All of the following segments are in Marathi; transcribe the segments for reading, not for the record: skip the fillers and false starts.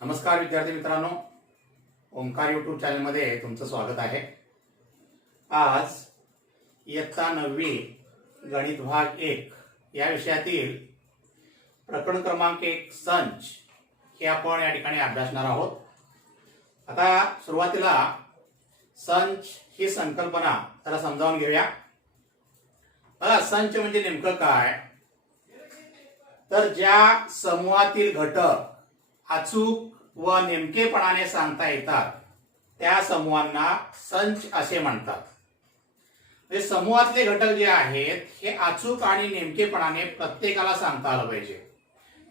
नमस्कार विद्यार्थी मित्रांनो, ओंकार यूट्यूब चॅनलमध्ये तुमचं स्वागत आहे। आज इयत्ता 9वी गणित भाग 1 या विषयातील प्रकरण क्रमांक 1 संच हे आपण या ठिकाणी अभ्यासणार आहोत। आता सुरुवातीला संच ही संकल्पना जरा समजावून घेऊया। बघा, संच म्हणजे नेमकं काय, तर ज्या समूहातील घटक अचूक व नेमकेपणाने सांगता येतात त्या समूहांना संच असे म्हणतात। म्हणजे समूहातले घटक जे आहेत हे अचूक आणि नेमकेपणाने प्रत्येकाला सांगता आलं पाहिजे,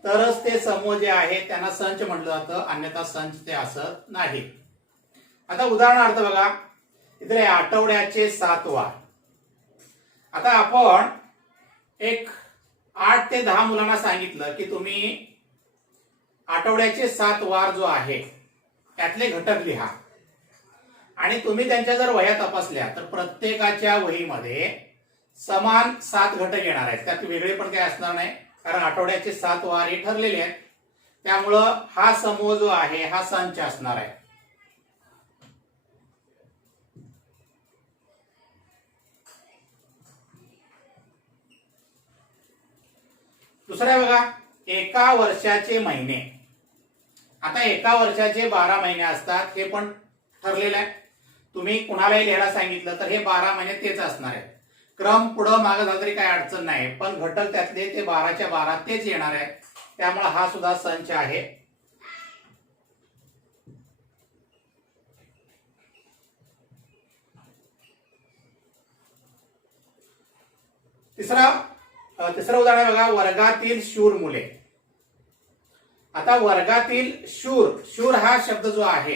तरच ते समूह जे आहेत त्यांना संच म्हटलं जातं, अन्यथा संच ते असत नाही। आता उदाहरणार्थ बघा, इथे आठवड्याचे 7 वार। आता आपण एक 8 ते 10 मुलांना सांगितलं की तुम्ही आठवड्याचे 7 वार जो आहे त्यातले घटक लिहा, आणि तुम्ही त्यांच्या जर वह्या तपासल्या तर प्रत्येकाच्या वहीमध्ये समान 7 घटक येणार आहेत, त्यात वेगळे पण काही असणार नाही, कारण आठवड्याचे 7 वार हे ठरलेले आहेत। त्यामुळं हा समूह जो आहे हा संच असणार आहे। दुसरा बघा, एका वर्षाचे महिने। आता एका वर्षाचे 12 महिने असतात, हे पण ठरलेलं आहे। तुम्ही कुणालाही लिहायला सांगितलं तर हे 12 महिने तेच असणार आहे। क्रम पुढं मागं झाला तरी काही अडचण नाही, पण घटक त्यातले ते 12च्या 12 तेच येणार आहे, त्यामुळे हा सुद्धा संच आहे। तिसरं उदाहरण बघा, वर्गातील शूर मुले। आता वर्गातील शूर हा शब्द जो आहे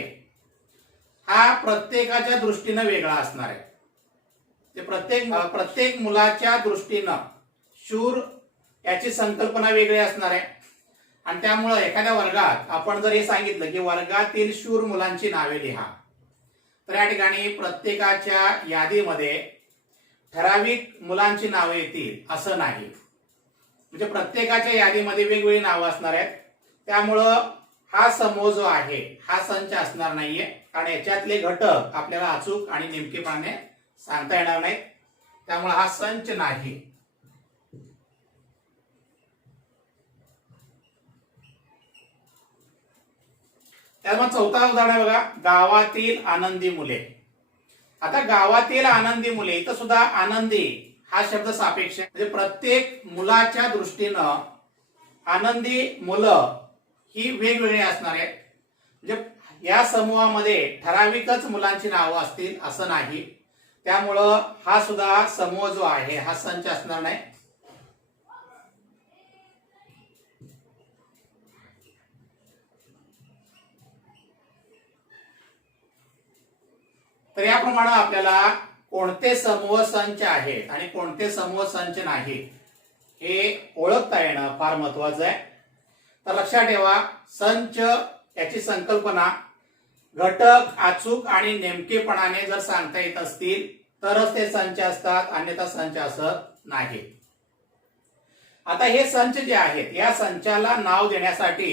हा प्रत्येकाच्या दृष्टीने वेगळा असणार आहे। ते प्रत्येक मुलाच्या दृष्टीने शूर याची संकल्पना वेगळी असणार आहे, आणि त्यामुळे एखाद्या वर्गात आपण जर हे सांगितलं की वर्गातील शूर मुलांची नावे लिहा, तर या ठिकाणी प्रत्येकाच्या यादीमध्ये ठराविक मुलांची नावे येतील असं नाही, म्हणजे प्रत्येकाच्या यादीमध्ये वेगवेगळी नावं असणार आहेत। त्यामुळं हा समूह जो आहे हा संच असणार नाहीये, कारण याच्यातले घटक आपल्याला अचूक आणि नेमकेपणाने सांगता येणार नाहीत, त्यामुळे हा संच नाही। त्यामुळे चौथा उदाहरण बघा, गावातील आनंदी मुले। आता गावातील आनंदी मुले, इथं सुद्धा आनंदी हा शब्द सापेक्ष आहे, म्हणजे प्रत्येक मुलाच्या दृष्टीनं आनंदी मुलं ही वेगवेगळी असणार आहेत। म्हणजे या समूहामध्ये ठराविकच मुलांची नावं असतील असं नाही, त्यामुळं हा सुद्धा समूह जो आहे हा संच असणार नाही। तर याप्रमाणे आपल्याला कोणते समूह संच आहेत आणि कोणते समूह संच नाही हे ओळखता येणं फार महत्वाचं आहे। तर लक्षात ठेवा, संच याची संकल्पना घटक अचूक आणि नेमकेपणाने जर सांगता येत असतील तरच ते संच असतात, अन्यथा संच असत नाही। आता हे संच जे आहेत या संचाला नाव देण्यासाठी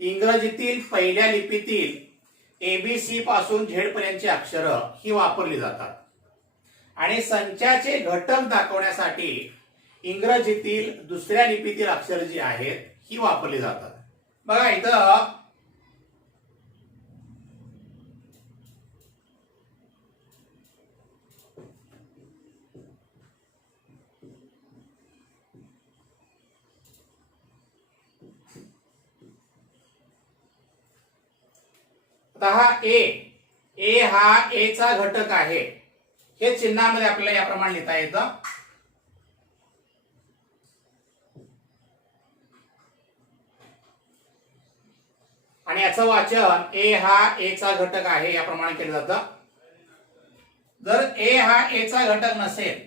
इंग्रजीतील पहिल्या लिपीतील ABC पासून Z पर्यंतची अक्षरं ही वापरली जातात, आणि संचाचे घटक दाखवण्यासाठी इंग्रजीतील दुसऱ्या लिपीतील अक्षर जी आहेत ही वापरली जातात। बघा, इथं आता हा ए हा ए चा घटक आहे, हे चिन्हामध्ये आपल्याला याप्रमाणे लिहिता येतं। आणि याचं वाचन ए हा ए चा घटक आहे याप्रमाणे केलं जातं। जर ए हा ए चा घटक नसेल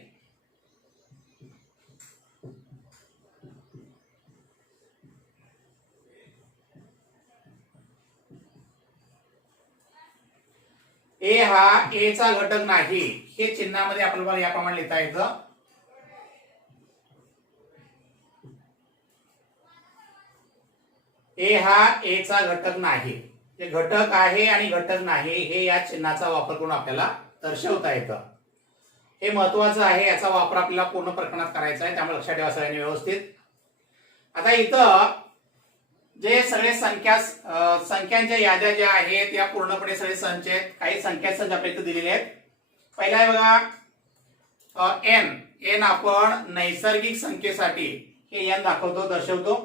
ए हा ए चा घटक नाही हे चिन्हामध्ये आपल्याला याप्रमाणे लिहिता येतं। ए हा ए चा घटक नाही. हे घटक आहे आणि घटक नाही हे या चिन्हाचा वापर करून आपल्याला दर्शवता येतं. हे महत्वाचं आहे, याचा वापर आपल्याला पूर्ण प्रकरणात करायचा आहे, त्यामुळे लक्षात ठेवा सगळ्यांनी व्यवस्थित. आता इथं जे सगळे संख्यांच्या याद्या ज्या आहेत या पूर्णपणे सगळे संच आहेत. काही संख्या संच आपल्या इथे दिलेले आहेत. पहिला आहे बघा एन आपण नैसर्गिक संख्येसाठी हे एन दाखवतो, दर्शवतो.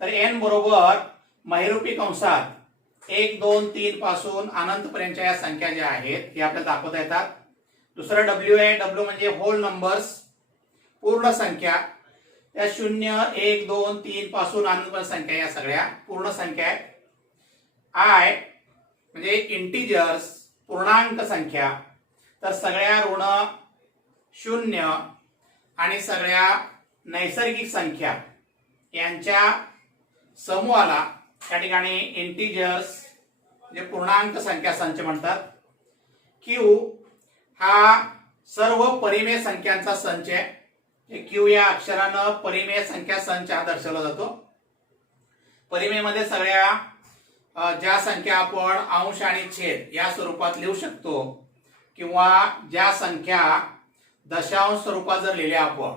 तर एन बरोबर महिरूपी कंसात 1 2 3 पासून अनंतपर्यंतच्या या संख्या ज्या आहेत हे आपल्याला दाखवता येतात. दुसरं डब्ल्यू आहे. डब्ल्यू म्हणजे होल नंबर्स, पूर्ण संख्या. त्या 0 1 2 3 पासून अनंत संख्या या सगळ्या पूर्ण संख्या आहेत. आय म्हणजे इंटिजर्स, पूर्णांक संख्या. तर सगळ्या ऋण 0 आणि सगळ्या नैसर्गिक संख्या यांच्या समूहाला त्या ठिकाणी इंटिजर्स म्हणजे पूर्णांक संख्या संच म्हणतात. क्यू हा सर्व परिमेय संख्यांचा संच आहे. क्यू या अक्षरानं परिमेय संख्या संच हा दर्शवला जातो. परिमेयमध्ये सगळ्या ज्या संख्या आपण अंश आणि छेद या स्वरूपात लिहू शकतो किंवा ज्या संख्या दशांश स्वरूपात जर लिहिल्या आपण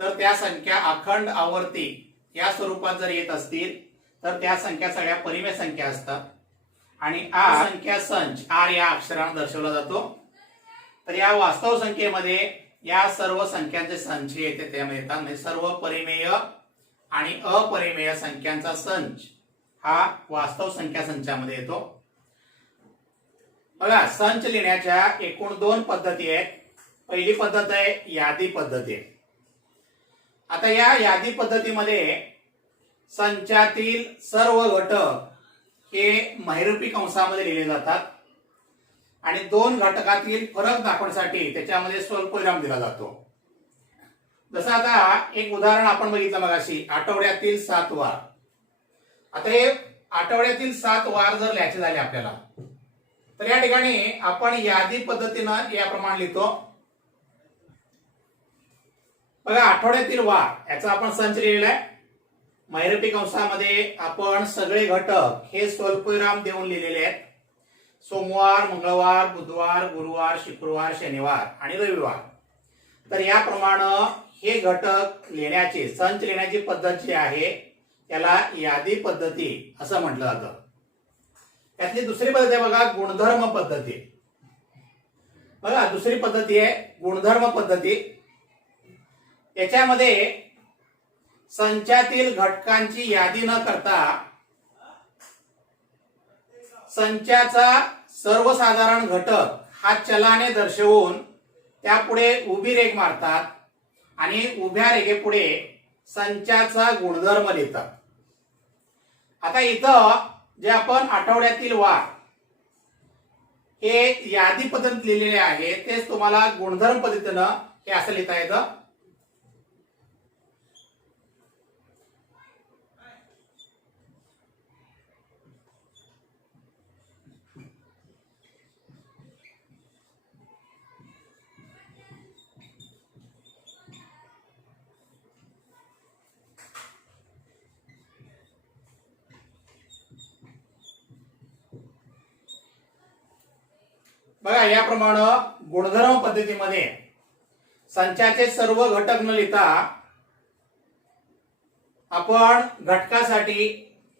तर त्या संख्या अखंड आवर्ती या स्वरूपात जर येत असतील तर त्या संख्या सगळ्या परिमेय संख्या असतात. आणि आ संख्या संच आर या अक्षरानं दर्शवला जातो. तर या वास्तव संख्येमध्ये या सर्व संख्यांचे संच येते त्यामध्ये येतात. म्हणजे सर्व परिमेय आणि अपरिमेय संख्यांचा संच हा वास्तव संख्या संचामध्ये येतो. बघा, संच लिहिण्याच्या एकूण 2 पद्धती आहेत. पहिली पद्धत आहे यादी पद्धती. आता या यादी पद्धतीमध्ये संचातील सर्व घटक हे महिरूपी कंसामध्ये लिहिले जातात आणि 2 घटकातील फरक दाखवण्यासाठी त्याच्यामध्ये स्वल्पविराम दिला जातो. जसं आता एक उदाहरण आपण बघितलं मगाशी, आठवड्यातील 7 वार. आता हे आठवड्यातील 7 वार जर लिहायचे झाले आपल्याला तर या ठिकाणी आपण यादी पद्धतीनं याप्रमाणे लिहितो. बघा, आठवड्यातील वार याचा आपण संच लिहिलेला आहे. महिरूपी कंसामध्ये आपण सगळे घटक हे स्वल्पविराम देऊन लिहिलेले आहेत. सोमवार, मंगळवार, बुधवार, गुरुवार, शुक्रवार, शनिवार आणि रविवार. तर याप्रमाणे हे घटक लिहिण्याची संच लिहिण्याची पद्धत जी आहे त्याला यादी पद्धती असं म्हटलं जातं. त्यातली दुसरी पद्धत आहे बघा गुणधर्म पद्धती. बघा, दुसरी पद्धती आहे गुणधर्म पद्धती. याच्यामध्ये संचातील घटकांची यादी न करता संचाचा सर्वसाधारण घटक हा चलाने दर्शवून त्यापुढे उभी रेघ मारतात आणि उभ्या रेघेपुढे संचाचा गुणधर्म लिहितात. आता इथं जे आपण आठवड्यातील वार हे यादी पद्धतीत लिहिलेले आहे तेच तुम्हाला गुणधर्म पद्धतीनं हे असं लिहिता येतं. बघा, याप्रमाणे गुणधर्म पद्धतीमध्ये संचाचे सर्व घटक न लिहिता आपण घटकासाठी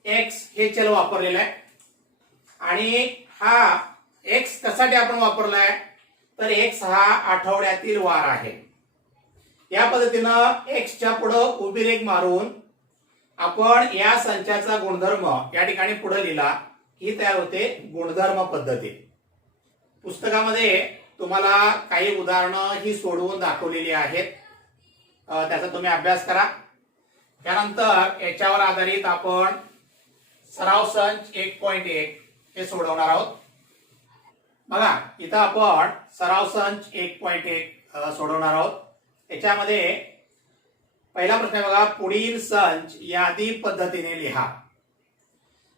एक्स हे चल वापरलेलं आहे. आणि हा एक्स कशासाठी आपण वापरलाय तर एक्स हा आठवड्यातील वार आहे. या पद्धतीनं एक्सच्या पुढे उभी रेघ मारून आपण या संचाचा गुणधर्म या ठिकाणी पुढे लिहिला ही तयार होते गुणधर्म पद्धती. पुस्तकामध्ये तुम्हाला काही उदाहरणं ही सोडवून दाखवलेली आहेत, त्याचा तुम्ही अभ्यास करा. त्यानंतर याच्यावर आधारित आपण सराव संच 1.1 हे सोडवणार आहोत. बघा, इथं आपण सराव संच 1.1 सोडवणार आहोत. याच्यामध्ये पहिला प्रश्न आहे बघा, पुढील संच यादी पद्धतीने लिहा.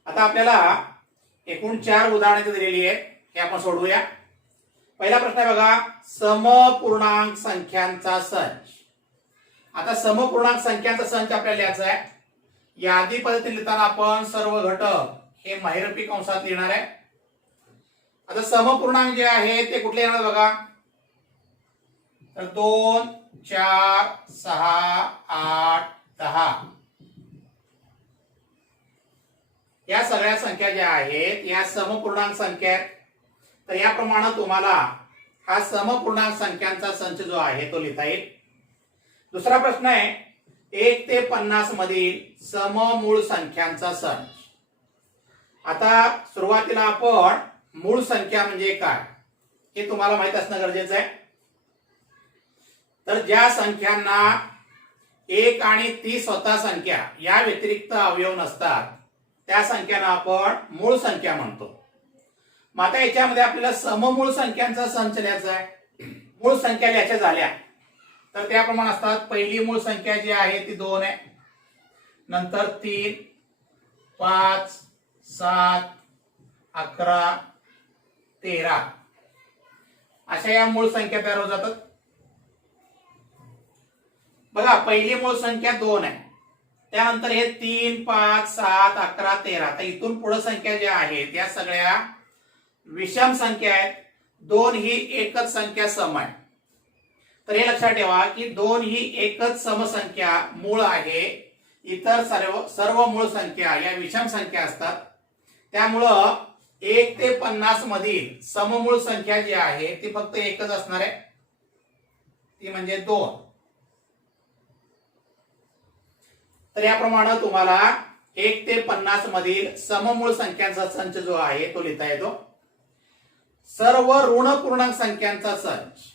आता आपल्याला एकूण 4 उदाहरणे दिलेली आहेत, हे आपण सोडवूया. पहिला प्रश्न आहे बघा, समपूर्णांक संख्यांचा संच. आता समपूर्णांक संख्यांचा संच आपल्याला लिहायचा आहे. यादी पद्धतीने लिहिताना आपण सर्व घटक हे महिरपी कंसात लिहिणार आहे. आता समपूर्णांक जे आहे ते कुठले येणार बघा, तर 2, 4, 6, 8, 10 या सगळ्या संख्या ज्या आहेत या समपूर्णांक संख्या आहेत. तर याप्रमाणे तुम्हाला हा समपूर्णांक संख्यांचा संच जो आहे तो लिहिता येईल. दुसरा प्रश्न आहे 1 ते 50 मधील सममूळ संख्यांचा संच. आता सुरुवातीला आपण मूळ संख्या म्हणजे काय हे तुम्हाला माहित असणं गरजेचं आहे. तर ज्या संख्यांना 1 आणि ती स्वतः संख्या या व्यतिरिक्त अवयव नसतात त्या संख्यांना आपण मूळ संख्या म्हणतो. मग आता याच्यामध्ये आपल्याला सममूळ संख्यांचा संच लिहायचा आहे. मूळ संख्या लिहायच्या झाल्या तर त्याप्रमाणे असतात. पहिली मूळ संख्या जी आहे ती 2 आहे, नंतर 3, 5, 7, 11, 13 अशा या मूळ संख्या तयार होत जातात. बघा पहिली मूळ संख्या 2 आहे, त्यानंतर हे 3, 5, 7, 11, 13. आता इथून पुढे संख्या ज्या आहेत या सगळ्या विषम संख्या आहेत. 2 ही एकच संख्या सम आहे. तर हे लक्षात ठेवा की 2 ही एकच समसंख्या मूळ आहे. इतर सर्व मूळ संख्या या विषम संख्या असतात. त्यामुळं 1 ते 50 मधील सममूळ संख्या जी आहे ती फक्त एकच असणार आहे, ती म्हणजे 2. तर याप्रमाणे तुम्हाला 1 ते 50 मधील सममूळ संख्यांचा संच जो आहे तो लिहिता येतो. सर्व ऋण पूर्णांक संख्यांचा संच.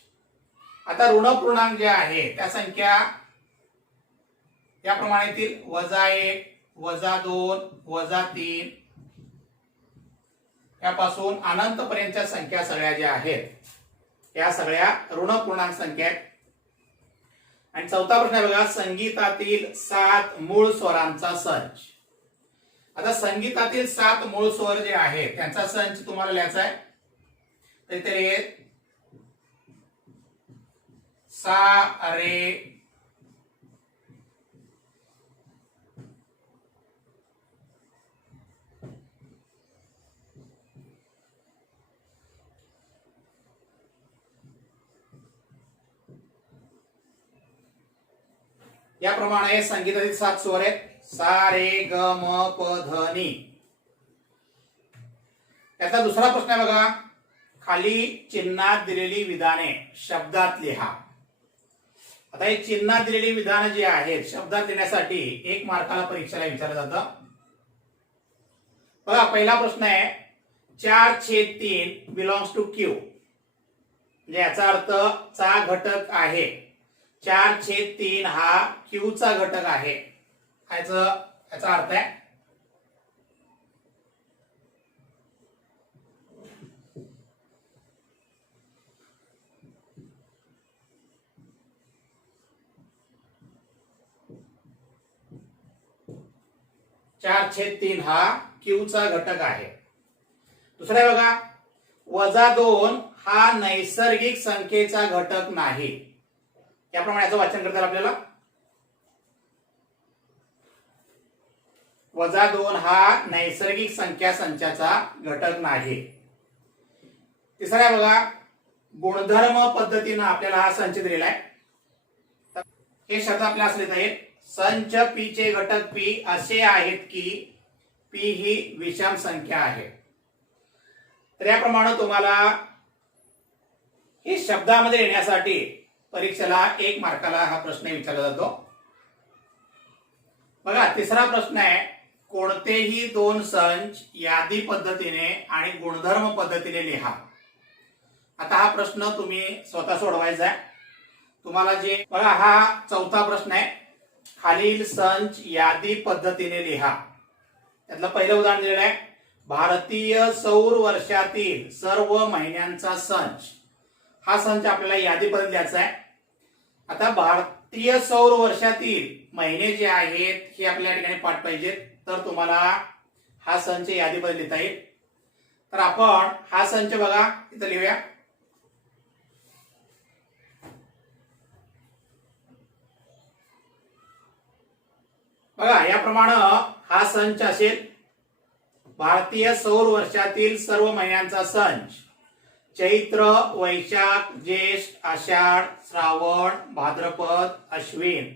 आता ऋण पूर्णांक जे आहे त्या संख्या याप्रमाणे येतील: -1, -2, -3 यापासून अनंत पर्यंतच्या संख्या सगळ्या ज्या आहेत या सगळ्या ऋण पूर्णांक संख्या आहेत. आणि चौथा प्रश्न आहे बघा, संगीतातील 7 मूळ स्वरांचा संच. आता संगीतातील 7 मूळ स्वर जे आहेत त्यांचा संच तुम्हाला लिहायचा आहे. तर इथे सा, रे, याप्रमाणे संगीतातील 7 स्वर आहेत. सा, रे, ग, म, प, ध, नी. याचा दुसरा प्रश्न आहे बघा, खाली चिन्हात दिलेली विधाने शब्दात लिहा. आता हे चिन्हात दिलेली विधानं जी आहेत शब्दात लिहिण्यासाठी 1 मार्काला परीक्षेला विचारलं जातं. बघा पहिला प्रश्न आहे 4/3 बिलॉंग्स टू क्यू. म्हणजे याचा अर्थ चा घटक आहे. 4/3 हा क्यू चा घटक आहे. याचा अर्थ आहे 4/3 हा क्यू चा घटक आहे. दुसरा आहे बघा, -2 हा नैसर्गिक संख्येचा घटक नाही. याप्रमाणे याचं वाचन करता येईल आपल्याला. -2 हा नैसर्गिक संख्या संचाचा घटक नाही. तिसरा आहे बघा, गुणधर्म पद्धतीने आपल्याला हा संच दिलेला आहे. हे शब्द आपल्याला असले आहेत. संच पी चे घटक पी असे आहेत की पी ही विषम संख्या आहे. तर याप्रमाणे तुम्हाला हे शब्दामध्ये येण्यासाठी परीक्षेला 1 मार्काला हा प्रश्न विचारला जातो. बघा तिसरा प्रश्न आहे, कोणतेही 2 संच यादी पद्धतीने आणि गुणधर्म पद्धतीने लिहा. आता हा प्रश्न तुम्ही स्वतः सोडवायचा आहे. तुम्हाला जे बघा हा चौथा प्रश्न आहे, खालील संच यादी पद्धतीने लिहा. त्यातलं पहिलं उदाहरण दिलेलं आहे, भारतीय सौर वर्षातील सर्व महिन्यांचा संच. हा संच आपल्याला यादी पद्धतीने लिहायचा आहे. आता भारतीय सौर वर्षातील महिने जे आहेत हे आपल्या ठिकाणी पाठ पाहिजेत, तर तुम्हाला हा संच यादी पद्धतीने लिहिता येईल. तर आपण हा संच बघा इथं लिहूया. बघा याप्रमाणे हा संच असेल. भारतीय सौर वर्षातील सर्व महिन्यांचा संच चैत्र, वैशाख, ज्येष्ठ, आषाढ, श्रावण, भाद्रपद, अश्विन,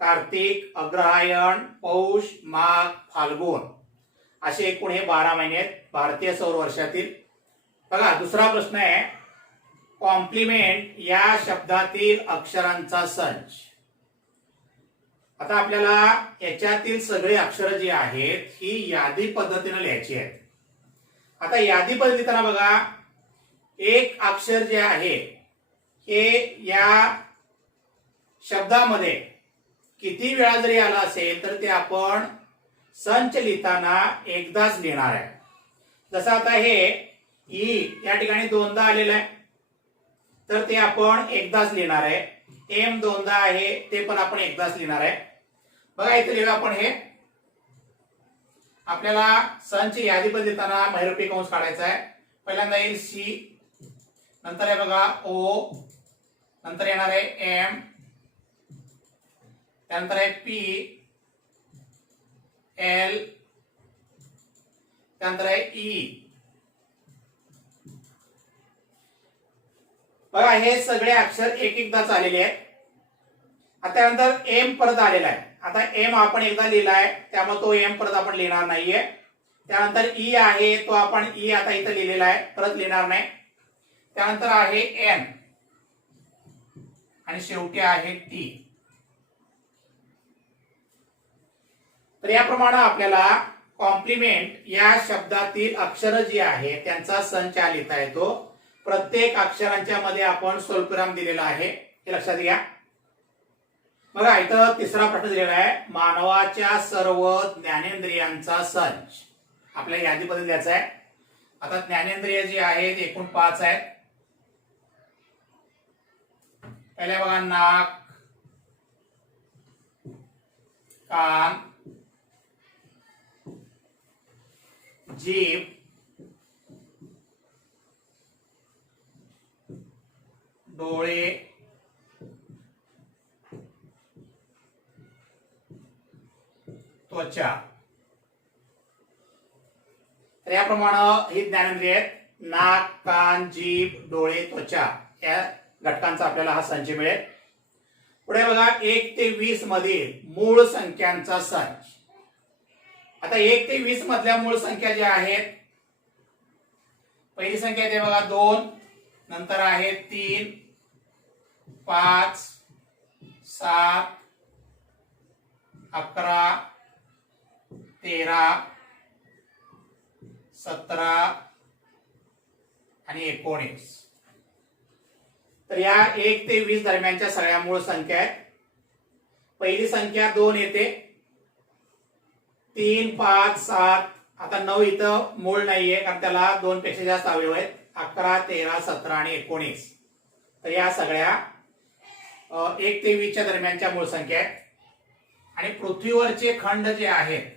कार्तिक, अग्रहायण, पौष, माघ, फाल्गुन असे एकूण हे 12 महिने आहेत भारतीय सौर वर्षातील. बघा दुसरा प्रश्न आहे, कॉम्प्लिमेंट या शब्दातील अक्षरांचा संच. आता आपल्याला याच्यातील सगळे अक्षर जी आहेत ही यादी पद्धतीने लिहायची आहेत. आता यादी पद्धतीने बघा, एक अक्षर जे आहे हे या शब्दामध्ये किती वेळा जरी आला असेल तर ते आपण संच लिहिताना एकदाच लिहिणार आहे. जसं आता हे ई या ठिकाणी दोनदा आलेलं आहे तर ते आपण एकदाच लिहिणार आहे. एम दोनदा आहे ते पण आपण एकदाच लिहिणार आहे. बघा इथे लिहूया आपण हे. आपल्याला संच यादी पद्धतीने महिरपी कंस काढायचा आहे. पहिल्यांदा येईल सी, नंतर आहे बघा ओ, नंतर येणार आहे एम, त्यानंतर आहे पी, एल, त्यानंतर आहे ई. बघा हे सगळे अक्षर एक एकदाच आलेले आहेत. आता त्यानंतर एम परत आलेला आहे. आता एम आपण एकदा लिहिलाय त्यामुळे तो एम परत आपण लिहिणार नाहीये. त्यानंतर ई आहे तो आपण ई आता इथं लिहिलेला आहे, परत लिहिणार नाही. त्यानंतर आहे एन आणि शेवटी आहे टी. तर याप्रमाणे आपल्याला कॉम्प्लिमेंट या शब्दातील अक्षर जी आहे त्यांचा संच लिहिता येतो. प्रत्येक अक्षरांच्या मध्ये आपण स्वल्पविराम दिलेला आहे, हे लक्षात घ्या. बघा इथं तिसरा प्रश्न दिलेला आहे, मानवाच्या सर्व ज्ञानेंद्रियांचा संच. आपल्याला यादी पद्धती द्यायचा आहे. आता ज्ञानेंद्रिय जी आहेत एकूण 5 आहेत. पहिले बघा नाक, कान, जीभ, डोळे, त्वचा. तर याप्रमाणे ही ज्ञानेंद्रिय आहेत. नाक, कान, जीभ, डोळे, त्वचा या घटकांचा आपल्याला हा संच मिळेल. पुढे बघा 1 ते 20 मधील मूळ संख्यांचा संच. आता 1 ते 20 मधल्या मूळ संख्या ज्या आहेत, पहिली संख्या आहे बघा 2, नंतर आहे 3, 5, 7, 11, 13, 17 आणि 19. तर या 1 ते 20 दरम्यानच्या सगळ्या मूळ संख्या आहेत. पहिली संख्या 2 येते, 3, 5, 7, आता 9 इथं मूळ नाहीये कारण त्याला 2 पेक्षा जास्त अवयव आहेत. 11, 13, 17 आणि 19. तर या सगळ्या 1 ते 20 च्या दरम्यानच्या मूळ संख्या आहेत. आणि पृथ्वीवरचे खंड जे आहेत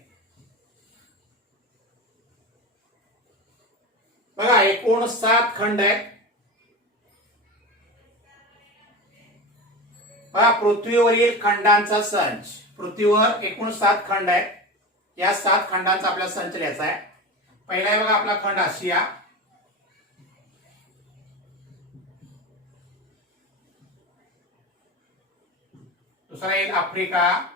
बघा एकूण 7 खंड आहेत. बघा पृथ्वीवरील खंडांचा संच. पृथ्वीवर एकूण 7 खंड आहेत. या 7 खंडांचा आपल्याला संच लिहायचा आहे. पहिला आहे बघा आपला खंड आशिया, दुसरा येईल आफ्रिका,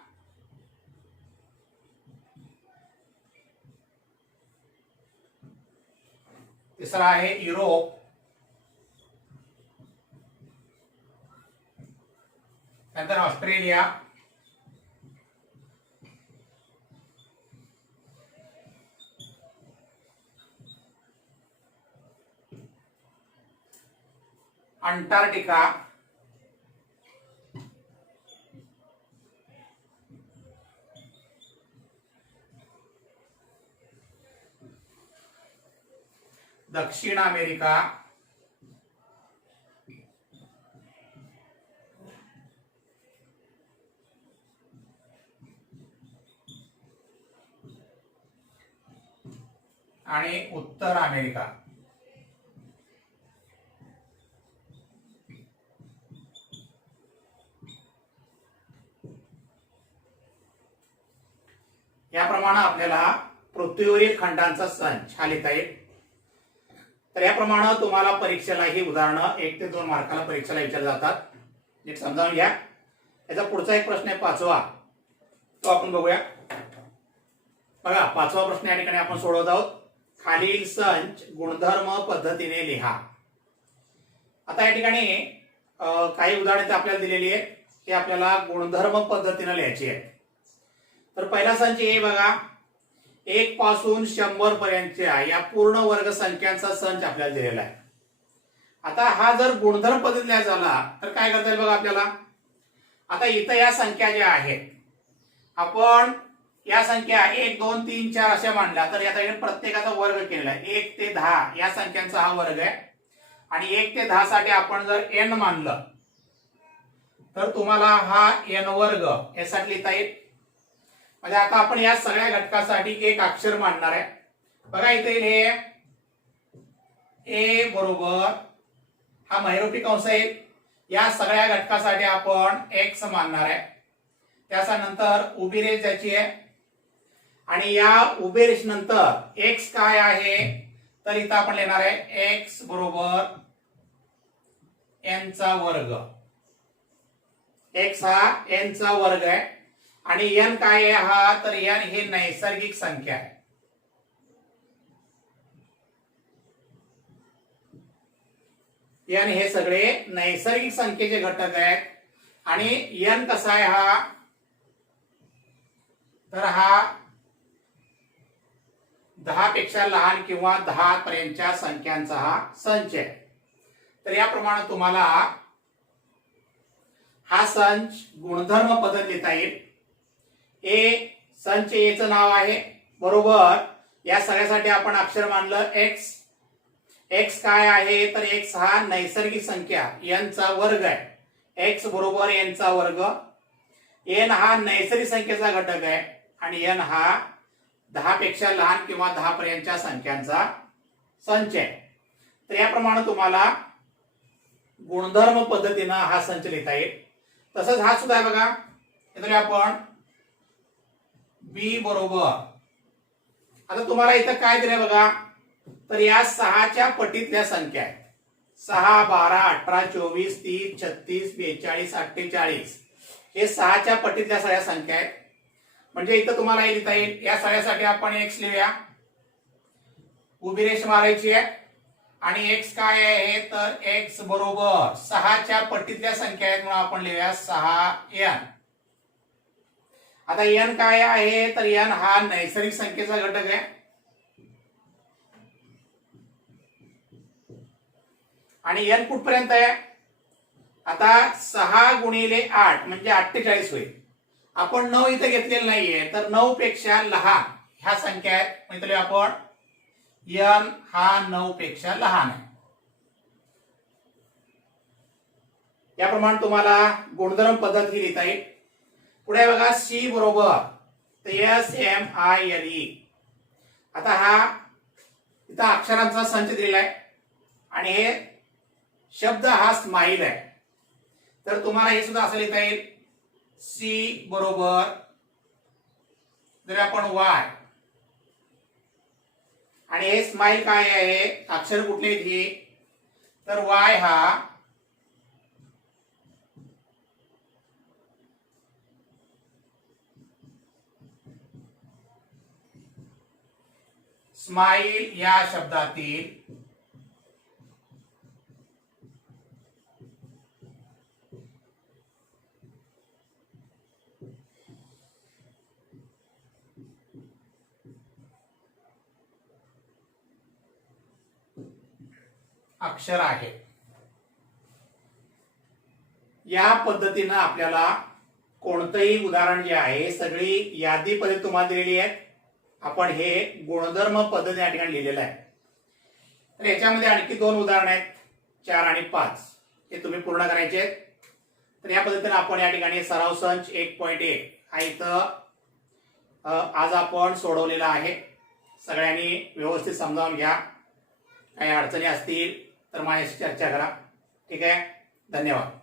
तिसरा आहे युरोप, नंतर ऑस्ट्रेलिया, अंटार्क्टिका, दक्षिण अमेरिका, आणि उत्तर अमेरिका. याप्रमाणे आपल्याला पृथ्वीवरील खंडांचा संच हा लिहिता येईल. तर याप्रमाणे तुम्हाला परीक्षेला ही उदाहरणं 1 ते 2 मार्काला परीक्षेला विचारले जातात. नीट समजावून घ्या. याचा पुढचा एक प्रश्न आहे 5वा, तो आपण बघूया. बघा 5वा प्रश्न या ठिकाणी आपण सोडवत आहोत. खालील संच गुणधर्म पद्धतीने लिहा. आता या ठिकाणी काही उदाहरणे आपल्याला दिलेली आहेत, हे आपल्याला गुणधर्म पद्धतीने लिहायची आहे. तर पहिला संच आहे बघा, 1 पासून 100 पर्यंतच्या या पूर्ण वर्ग संख्यांचा संच आपल्याला दिलेला आहे. आता हा जर गुणधर्म पद्धतीने लिहायचा झाला तर काय करता येईल बघा आपल्याला. आता इथं या संख्या ज्या आहेत, आपण या संख्या 1 2 3 4 अशा मांडल्या, तर याचा प्रत्येकाचा वर्ग केलेला आहे. 1 ते 10 या संख्यांचा हा वर्ग आहे. आणि 1 ते 10 साठी आपण जर n मानलं तर तुम्हाला हा n वर्ग यासाठी लिहिता येईल. म्हणजे आता आपण या सगळ्या घटकासाठी एक अक्षर मांडणार आहे. बघा इथे हे a बरोबर हा महिरूपी कंस आहे. या सगळ्या घटकासाठी आपण x मानणार आहे. त्याच्यानंतर उभी रेष ज्याची आहे, आणि या उभी रेष नंतर x काय आहे तर इथं आपण लिहिणार आहे x बरोबर n चा वर्ग. x हा n चा वर्ग आहे. आणि n काय आहे हा तर n हे नैसर्गिक संख्या आहे. n हे सगळे नैसर्गिक संख्येचे घटक आहेत. आणि n कसा आहे हा तर हा 10 पेक्षा लहान किंवा 10 पर्यंतच्या संख्यांचा हा संच आहे. तर याप्रमाणे तुम्हाला हा संच गुणधर्म पद्धत लिहिता येईल. ए संच एचं नाव आहे बरोबर. या सगळ्यासाठी आपण अक्षर मानलं x. x काय आहे तर x हा नैसर्गिक संख्या n चा वर्ग आहे. x बरोबर n चा वर्ग. n हा नैसर्गिक संख्येचा घटक आहे आणि n हा 10 पेक्षा लहान किंवा 10 पर्यंतच्या संख्यांचा संच आहे. तर याप्रमाणे तुम्हाला गुणधर्म पद्धतीने हा संच लिहिता येईल. तसंच हा सुद्धा आहे बघा. इथे आपण b बरोबर, आता तुम्हाला इथं काय दिलंय बघा तर या 6च्या पटीतल्या संख्या आहेत. 6 12 18 24 30 36 42 48 हे 6च्या पटीतल्या सगळ्या संख्या आहेत. म्हणजे इथं तुम्हाला हे लिहिता येईल. या सगळ्यासाठी आपण x लिहूया. उभी रेष मारायची आहे. आणि x काय आहे तर x बरोबर 6च्या पटीतल्या संख्या आहेत म्हणून आपण लिहूया 6n. आता n काय आहे तर n हा नैसर्गिक संख्येचा घटक आहे. आणि n कुठपर्यंत आहे. आता 6 गुणिले 8 म्हणजे 48 होईल. आपण 9 इथे घेतलेलं नाहीये, तर 9 पेक्षा लहान ह्या संख्या आहेत. म्हणजे आपण n हा 9 पेक्षा लहान आहे. याप्रमाणे तुम्हाला गुणधर्म पद्धत ही लिहिता येईल. पुढे बघा c बरोबर तर SMILE. आता हा इथं अक्षरांचा संच दिलेला आहे आणि हे शब्द हा स्माईल आहे. तर तुम्हाला हे सुद्धा असं लिहिता येईल c बरोबर जर आपण y. आणि हे स्माईल काय आहे अक्षर कुठले ही तर y हा स्माईल या शब्दातील अक्षर आहे. या पद्धतीने आपल्याला कोणतंही उदाहरण जे आहे सगळी यादी पद्धत तुम्हाला दिलेली आहे. आपण हे गुणधर्म पद्धती या ठिकाणी लिहिलेलं आहे. तर याच्यामध्ये आणखी 2 उदाहरण आहेत 4 आणि 5 हे तुम्ही पूर्ण करायचे आहेत. तर या पद्धतीने आपण या ठिकाणी सराव संच 1.1 हा इथं आज आपण सोडवलेला आहे. सगळ्यांनी व्यवस्थित समजावून घ्या. काही अडचणी असतील तर माझ्याशी चर्चा करा. ठीक आहे. धन्यवाद.